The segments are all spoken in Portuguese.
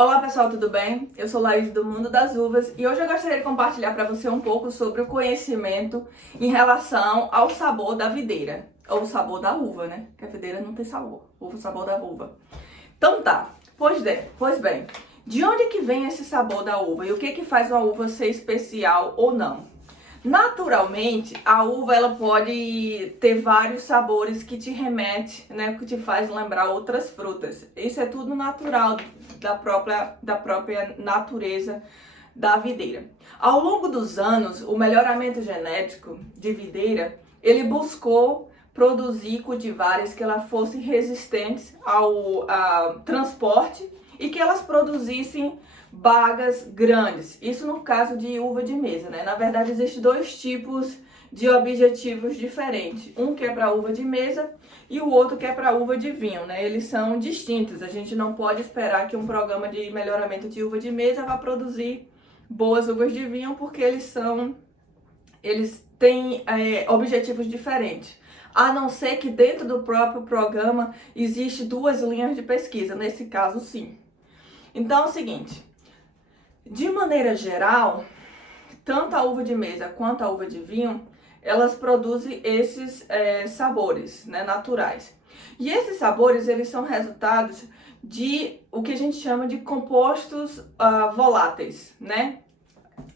Olá pessoal, tudo bem? Eu sou Laís do Mundo das Uvas e hoje eu gostaria de compartilhar para você um pouco sobre o conhecimento em relação ao sabor da videira, ou sabor da uva, né? Porque a videira não tem sabor, o sabor da uva. Então tá, pois bem, de onde que vem esse sabor da uva e o que que faz uma uva ser especial ou não? Naturalmente, a uva ela pode ter vários sabores que te remete, né, que te faz lembrar outras frutas. Isso é tudo natural da própria natureza da videira. Ao longo dos anos, o melhoramento genético de videira, ele buscou produzir cultivares que elas fossem resistentes ao transporte e que elas produzissem bagas grandes. Isso no caso de uva de mesa, né? Na verdade, existem dois tipos de objetivos diferentes. Um que é para uva de mesa e o outro que é para uva de vinho, né? Eles são distintos. A gente não pode esperar que um programa de melhoramento de uva de mesa vá produzir boas uvas de vinho, porque eles têm objetivos diferentes. A não ser que dentro do próprio programa existe duas linhas de pesquisa, nesse caso sim. Então é o seguinte, de maneira geral, tanto a uva de mesa quanto a uva de vinho, elas produzem esses sabores, né, naturais. E esses sabores, eles são resultados de o que a gente chama de compostos voláteis, né?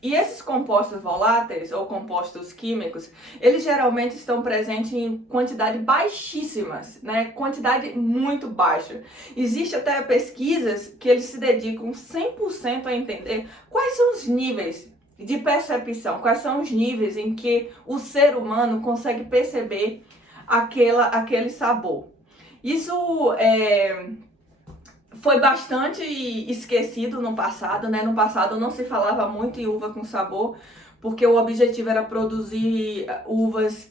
E esses compostos voláteis ou compostos químicos, eles geralmente estão presentes em quantidade baixíssimas, né? Quantidade muito baixa. Existe até pesquisas que eles se dedicam 100% a entender quais são os níveis de percepção, quais são os níveis em que o ser humano consegue perceber aquele sabor. Isso foi bastante esquecido no passado, né? No passado não se falava muito em uva com sabor, porque o objetivo era produzir uvas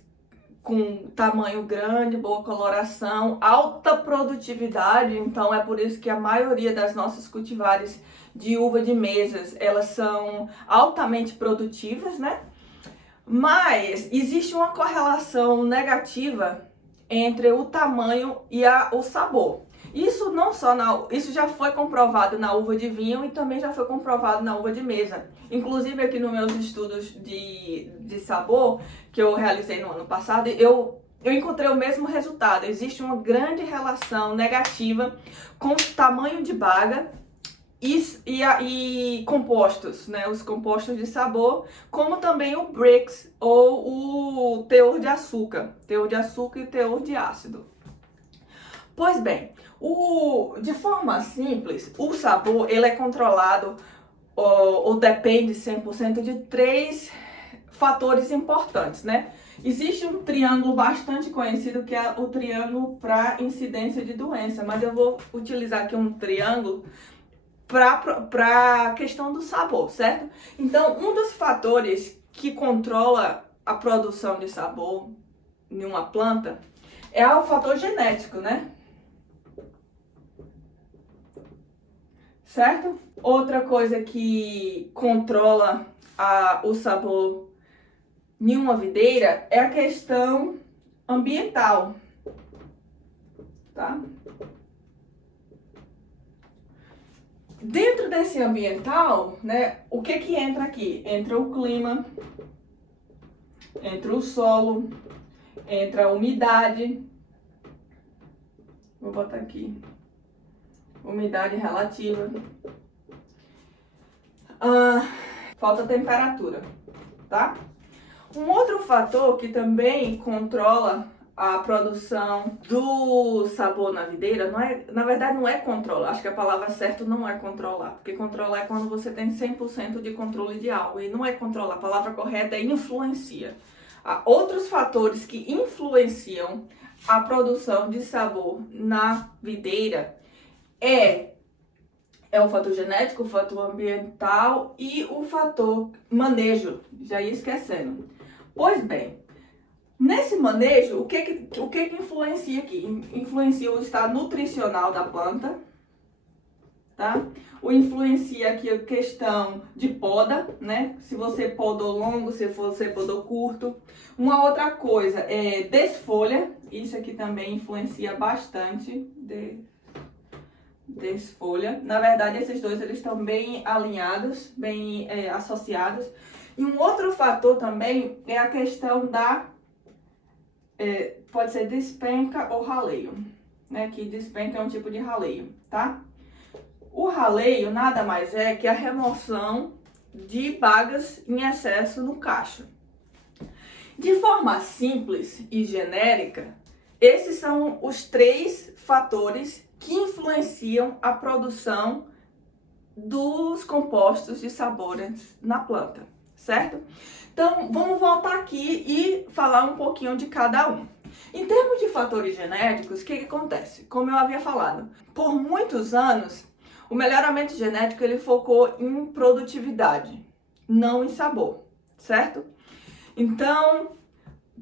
com tamanho grande, boa coloração, alta produtividade. Então é por isso que a maioria das nossas cultivares de uva de mesas, elas são altamente produtivas, né? Mas existe uma correlação negativa entre o tamanho e o sabor. Isso já foi comprovado na uva de vinho e também já foi comprovado na uva de mesa. Inclusive aqui nos meus estudos de sabor que eu realizei no ano passado, eu encontrei o mesmo resultado. Existe uma grande relação negativa com o tamanho de baga e compostos, né? Os compostos de sabor, como também o Brix ou o teor de açúcar e teor de ácido. Pois bem, de forma simples, o sabor ele é controlado ou depende 100% de três fatores importantes, né? Existe um triângulo bastante conhecido que é o triângulo para incidência de doença, mas eu vou utilizar aqui um triângulo para a questão do sabor, certo? Então, um dos fatores que controla a produção de sabor em uma planta é o fator genético, né? Certo? Outra coisa que controla o sabor em uma videira é a questão ambiental, tá? Dentro desse ambiental, né, o que que entra aqui? Entra o clima, entra o solo, entra a umidade. Vou botar aqui. Umidade relativa. Falta temperatura, tá? Um outro fator que também controla a produção do sabor na videira, na verdade não é controlar, acho que a palavra certa não é controlar, porque controlar é quando você tem 100% de controle de algo, e não é controlar, a palavra correta é influencia. Há outros fatores que influenciam a produção de sabor na videira, é o fator genético, o fator ambiental e o fator manejo, já ia esquecendo. Pois bem, nesse manejo, o que influencia aqui? Influencia o estado nutricional da planta, tá? Influencia aqui a questão de poda, né? Se você podou longo, se você podou curto. Uma outra coisa é desfolha, isso aqui também influencia bastante. desfolha. Na verdade, esses dois eles estão bem alinhados, bem associados. E um outro fator também é a questão da, pode ser despenca ou raleio, né? Que despenca é um tipo de raleio, tá? O raleio nada mais é que a remoção de bagas em excesso no cacho. De forma simples e genérica, esses são os 3 fatores que influenciam a produção dos compostos de sabores na planta, certo? Então, vamos voltar aqui e falar um pouquinho de cada um. Em termos de fatores genéticos, o que acontece? Como eu havia falado, por muitos anos, o melhoramento genético ele focou em produtividade, não em sabor, certo? Então,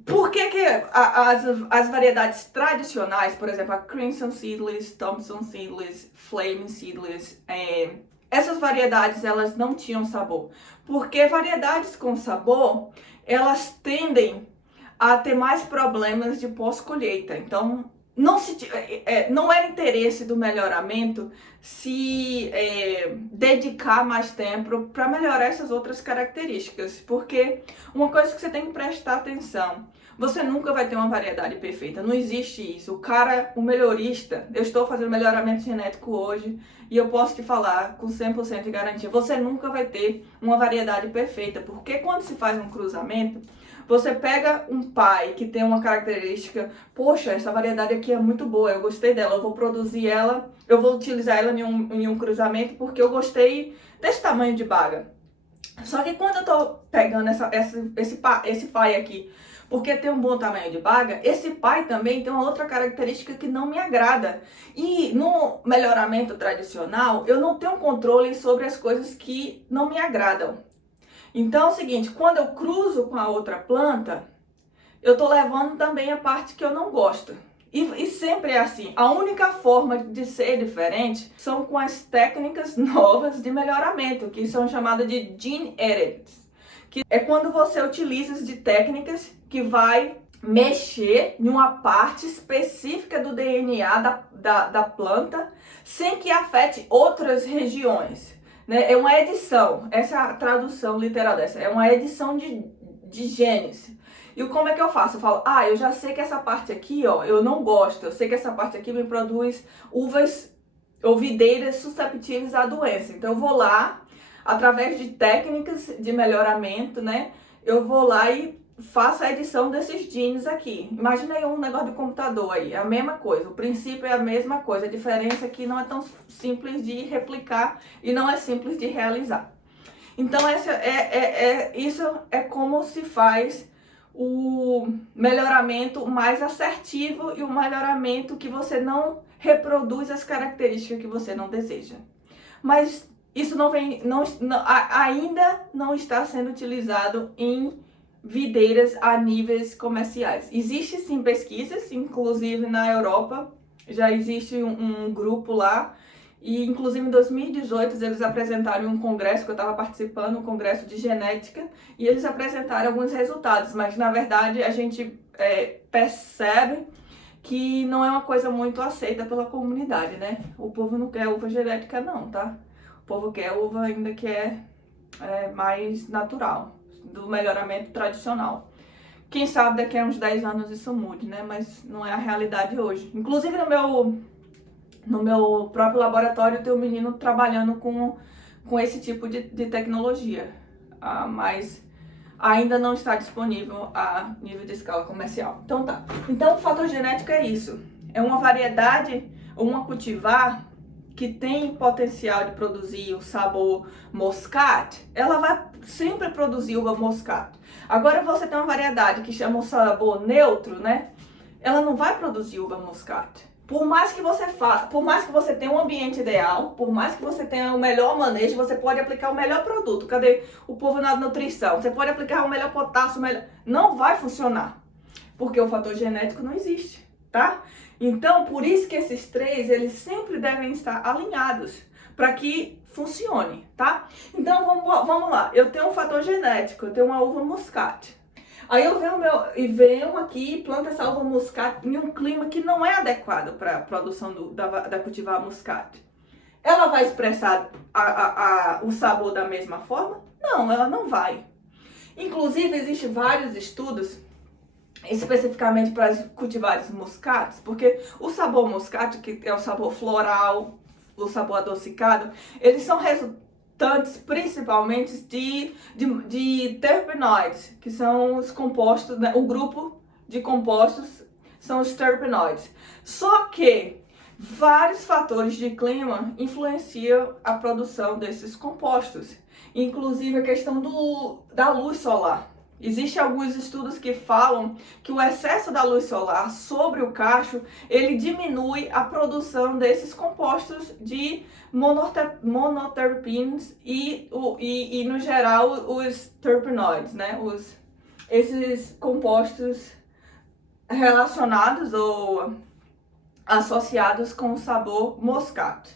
por que as variedades tradicionais, por exemplo, a Crimson Seedless, Thompson Seedless, Flame Seedless, essas variedades elas não tinham sabor? Porque variedades com sabor, elas tendem a ter mais problemas de pós-colheita. Então, não era interesse do melhoramento se dedicar mais tempo para melhorar essas outras características, porque uma coisa que você tem que prestar atenção, você nunca vai ter uma variedade perfeita, não existe isso. O melhorista, eu estou fazendo melhoramento genético hoje e eu posso te falar com 100% de garantia, você nunca vai ter uma variedade perfeita, porque quando se faz um cruzamento, você pega um pai que tem uma característica, poxa, essa variedade aqui é muito boa, eu gostei dela, eu vou produzir ela, eu vou utilizar ela em um cruzamento porque eu gostei desse tamanho de baga. Só que quando eu tô pegando esse pai aqui, porque tem um bom tamanho de baga, esse pai também tem uma outra característica que não me agrada. E no melhoramento tradicional, eu não tenho controle sobre as coisas que não me agradam. Então é o seguinte, quando eu cruzo com a outra planta, eu tô levando também a parte que eu não gosto. E sempre é assim, a única forma de ser diferente são com as técnicas novas de melhoramento, que são chamadas de gene edits, que é quando você utiliza de técnicas que vai mexer em uma parte específica do DNA da planta, sem que afete outras regiões. É uma edição, essa é a tradução literal dessa, é uma edição de genes. E como é que eu faço? Eu falo, eu já sei que essa parte aqui, ó, eu não gosto, eu sei que essa parte aqui me produz uvas ou videiras susceptíveis à doença. Então eu vou lá, através de técnicas de melhoramento, né, eu vou lá e faço a edição desses genes aqui. Imagina aí um negócio de computador aí, é a mesma coisa, o princípio é a mesma coisa, a diferença é que não é tão simples de replicar e não é simples de realizar. Então isso é como se faz o melhoramento mais assertivo e o melhoramento que você não reproduz as características que você não deseja. Mas isso ainda não está sendo utilizado em videiras a níveis comerciais. Existe sim pesquisas, inclusive na Europa, já existe um grupo lá, e inclusive em 2018 eles apresentaram um congresso que eu estava participando, um congresso de genética, e eles apresentaram alguns resultados, mas na verdade a gente percebe que não é uma coisa muito aceita pela comunidade, né? O povo não quer uva genética não, tá? O povo quer uva ainda que é mais natural, do melhoramento tradicional. Quem sabe daqui a uns 10 anos isso mude, né? Mas não é a realidade hoje. Inclusive no meu próprio laboratório tem um menino trabalhando com esse tipo de tecnologia, mas ainda não está disponível a nível de escala comercial. Então tá. Então o fator genético é isso. É uma variedade, uma cultivar que tem potencial de produzir o sabor moscato, ela vai sempre produzir uva moscato. Agora você tem uma variedade que chama o sabor neutro, né? Ela não vai produzir uva moscato. Por mais que você tenha um ambiente ideal, por mais que você tenha o melhor manejo, você pode aplicar o melhor produto. Cadê o povo na nutrição? Você pode aplicar o melhor potássio, não vai funcionar, porque o fator genético não existe, tá? Então, por isso que esses 3, eles sempre devem estar alinhados para que funcione, tá? Então, vamos lá. Eu tenho um fator genético, eu tenho uma uva moscato. Aí eu venho aqui e planto essa uva moscato em um clima que não é adequado para a produção da cultivar moscato. ela vai expressar o sabor da mesma forma? Não, ela não vai. Inclusive, existem vários estudos, especificamente para cultivares moscatos, porque o sabor moscato, que é o sabor floral, o sabor adocicado, eles são resultantes principalmente de terpenoides, que são os compostos, né? O grupo de compostos são os terpenoides. Só que vários fatores de clima influenciam a produção desses compostos, inclusive a questão da luz solar. Existem alguns estudos que falam que o excesso da luz solar sobre o cacho, ele diminui a produção desses compostos de monoterpenes e no geral, os terpenoides, né? Esses compostos relacionados ou associados com o sabor moscato,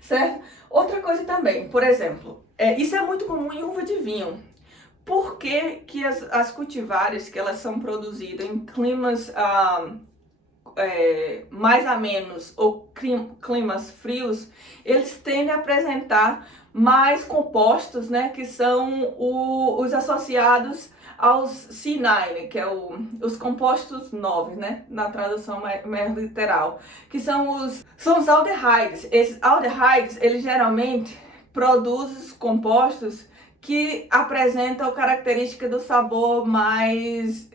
certo? Outra coisa também, por exemplo, isso é muito comum em uva de vinho. Por que que as cultivares que elas são produzidas em climas mais amenos ou climas frios, eles tendem a apresentar mais compostos, né, que são os associados aos C9, que é os compostos 9, né, na tradução mais literal, que são os aldehydes. Esses aldehydes, eles geralmente produzem os compostos que apresentam característica do sabor mais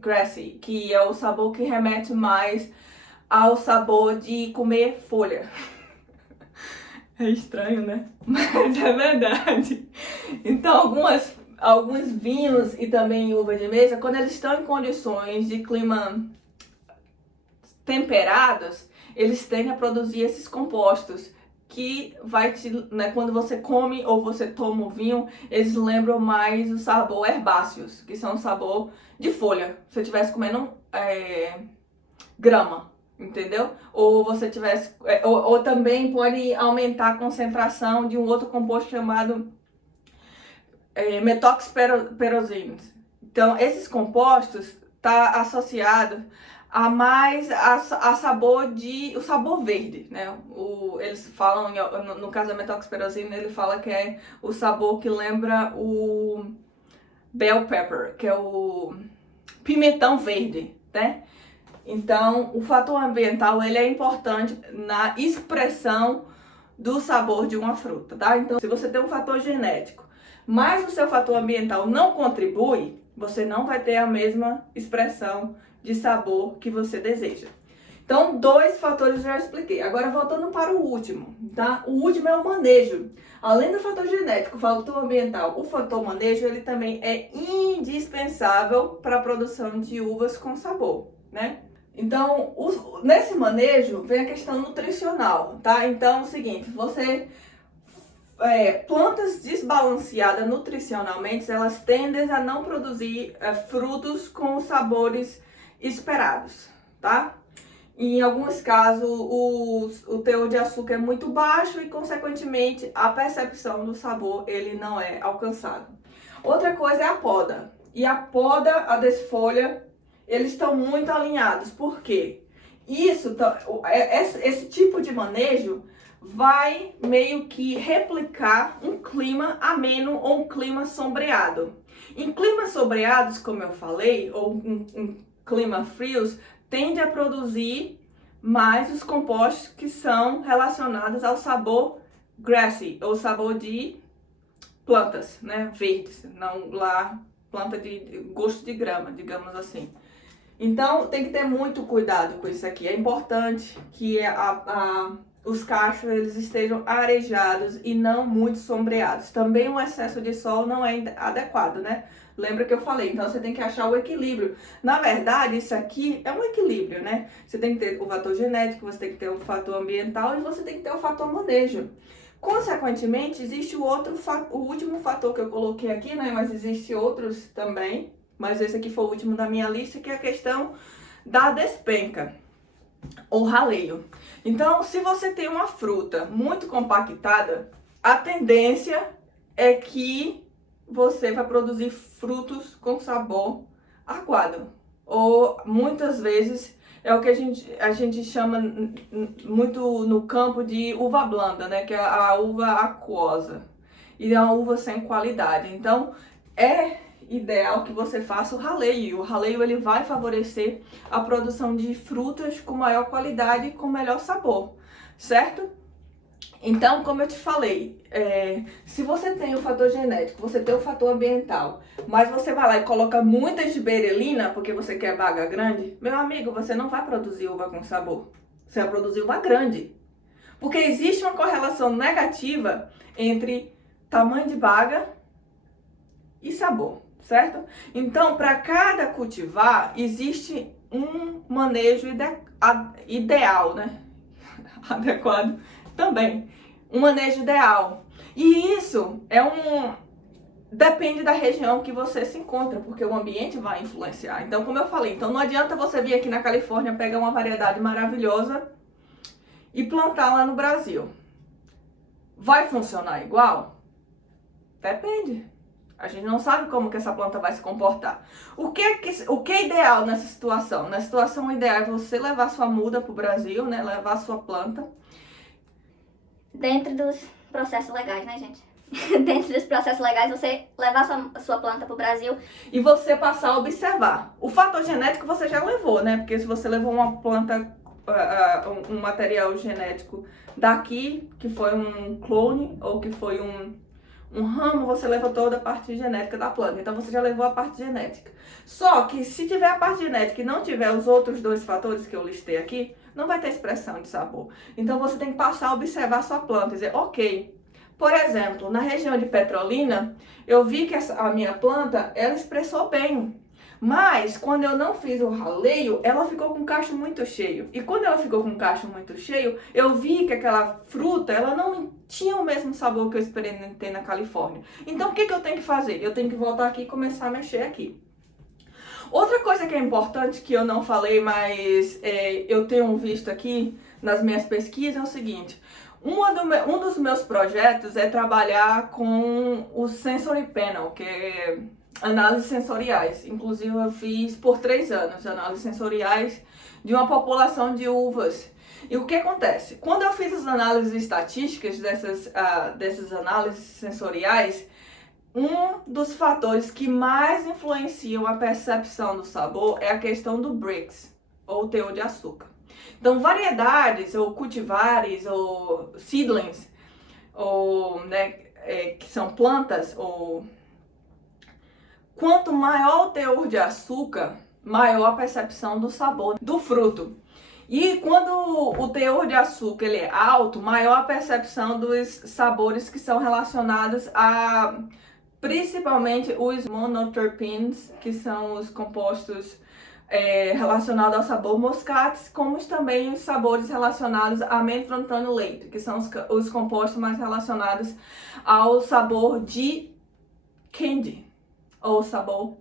grassy, que é o sabor que remete mais ao sabor de comer folha. É estranho, né? Mas é verdade. Então, alguns vinhos e também uva de mesa, quando eles estão em condições de clima temperados, eles tendem a produzir esses compostos que vai né, quando você come ou você toma o vinho, eles lembram mais o sabor herbáceos, que são o sabor de folha. Se você estivesse comendo grama, entendeu? Ou você tivesse, ou também pode aumentar a concentração de um outro composto chamado metoxperosines. Então, esses compostos tá associado a mais a sabor o sabor verde, né? Eles falam, no caso da metoxperosina, ele fala que é o sabor que lembra o bell pepper, que é o pimentão verde, né? Então, o fator ambiental, ele é importante na expressão do sabor de uma fruta, tá? Então, se você tem um fator genético, mas o seu fator ambiental não contribui, você não vai ter a mesma expressão de sabor que você deseja. Então, 2 fatores eu já expliquei. Agora, voltando para o último, tá? O último é o manejo. Além do fator genético, o fator ambiental, o fator manejo, ele também é indispensável para a produção de uvas com sabor, né? Então, nesse manejo, vem a questão nutricional, tá? Então, é o seguinte, plantas desbalanceadas nutricionalmente, elas tendem a não produzir frutos com os sabores esperados, tá? Em alguns casos, o teor de açúcar é muito baixo e, consequentemente, a percepção do sabor ele não é alcançado. Outra coisa é a poda. E a poda, a desfolha, eles estão muito alinhados. Por quê? Esse tipo de manejo vai meio que replicar um clima ameno ou um clima sombreado. Em climas sombreados, como eu falei, ou um clima frios, tende a produzir mais os compostos que são relacionados ao sabor grassy, ou sabor de plantas, né, verdes, não lá planta de gosto de grama, digamos assim. Então tem que ter muito cuidado com isso aqui. É importante que os cachos eles estejam arejados e não muito sombreados. Também o excesso de sol não é adequado, né? Lembra que eu falei? Então você tem que achar o equilíbrio. Na verdade, isso aqui é um equilíbrio, né? Você tem que ter o fator genético, você tem que ter o fator ambiental e você tem que ter o fator manejo. Consequentemente, existe o último fator que eu coloquei aqui, né? Mas existe outros também. Mas esse aqui foi o último da minha lista, que é a questão da despenca ou raleio. Então, se você tem uma fruta muito compactada, a tendência é que você vai produzir frutos com sabor aguado. Ou muitas vezes é o que a gente chama muito no campo de uva blanda, né? Que é a uva aquosa. E é uma uva sem qualidade. Então, é ideal que você faça o raleio. O raleio ele vai favorecer a produção de frutas com maior qualidade e com melhor sabor, certo? Então, como eu te falei, se você tem o fator genético, você tem o fator ambiental, mas você vai lá e coloca muita gibberellina porque você quer baga grande, meu amigo, você não vai produzir uva com sabor. Você vai produzir uva grande. Porque existe uma correlação negativa entre tamanho de baga e sabor, certo? Então, para cada cultivar, existe um manejo ideal, né? Adequado também. Um manejo ideal. E isso depende da região que você se encontra, porque o ambiente vai influenciar. Então, como eu falei, então não adianta você vir aqui na Califórnia, pegar uma variedade maravilhosa e plantar lá no Brasil. Vai funcionar igual? Depende. A gente não sabe como que essa planta vai se comportar. O que é ideal nessa situação? Na situação ideal é você levar sua muda para o Brasil, né? Levar sua planta. Dentro dos processos legais, né, gente? Dentro dos processos legais, você levar sua planta para o Brasil. E você passar a observar. O fator genético você já levou, né? Porque se você levou uma planta, um material genético daqui, que foi um clone ou que foi um ramo, você leva toda a parte genética da planta. Então você já levou a parte genética. Só que se tiver a parte genética e não tiver os outros dois fatores que eu listei aqui, não vai ter expressão de sabor. Então você tem que passar a observar a sua planta e dizer, ok. Por exemplo, na região de Petrolina, eu vi que a minha planta, ela expressou bem. Mas, quando eu não fiz o raleio, ela ficou com o cacho muito cheio. E quando ela ficou com o cacho muito cheio, eu vi que aquela fruta, ela não tinha o mesmo sabor que eu experimentei na Califórnia. Então, o que eu tenho que fazer? Eu tenho que voltar aqui e começar a mexer aqui. Outra coisa que é importante, que eu não falei, mas eu tenho visto aqui nas minhas pesquisas, é o seguinte. Um dos meus projetos é trabalhar com o Sensory Panel, que é análises sensoriais. Inclusive, eu fiz por 3 anos análises sensoriais de uma população de uvas. E o que acontece? Quando eu fiz as análises estatísticas dessas análises sensoriais, um dos fatores que mais influenciam a percepção do sabor é a questão do Brix, ou teor de açúcar. Então, variedades, ou cultivares, ou seedlings, ou, né, que são plantas, ou quanto maior o teor de açúcar, maior a percepção do sabor do fruto. E quando o teor de açúcar ele é alto, maior a percepção dos sabores que são relacionados a, principalmente, os monoterpenes, que são os compostos relacionados ao sabor moscates, como também os sabores relacionados a menthol leite, que são os compostos mais relacionados ao sabor de candy, ou sabor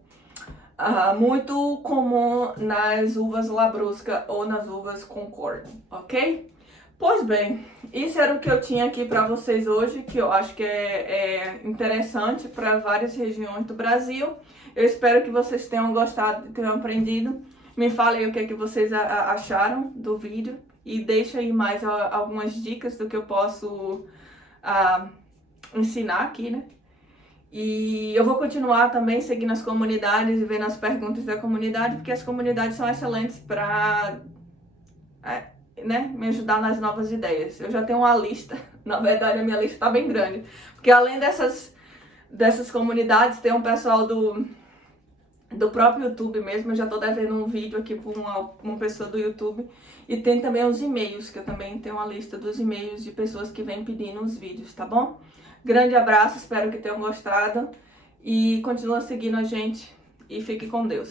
muito comum nas uvas Labrusca ou nas uvas Concord, ok? Pois bem, isso era o que eu tinha aqui para vocês hoje, que eu acho que é interessante para várias regiões do Brasil. Eu espero que vocês tenham gostado e tenham aprendido. Me falem o que vocês acharam do vídeo e deixem aí mais algumas dicas do que eu posso ensinar aqui, né? E eu vou continuar também seguindo as comunidades e vendo as perguntas da comunidade, porque as comunidades são excelentes para me ajudar nas novas ideias. Eu já tenho uma lista, na verdade a minha lista está bem grande, porque além dessas comunidades, tem um pessoal do próprio YouTube mesmo. Eu já estou devendo um vídeo aqui para uma pessoa do YouTube, e tem também os e-mails, que eu também tenho uma lista dos e-mails de pessoas que vêm pedindo os vídeos, tá bom? Grande abraço, espero que tenham gostado e continua seguindo a gente e fique com Deus.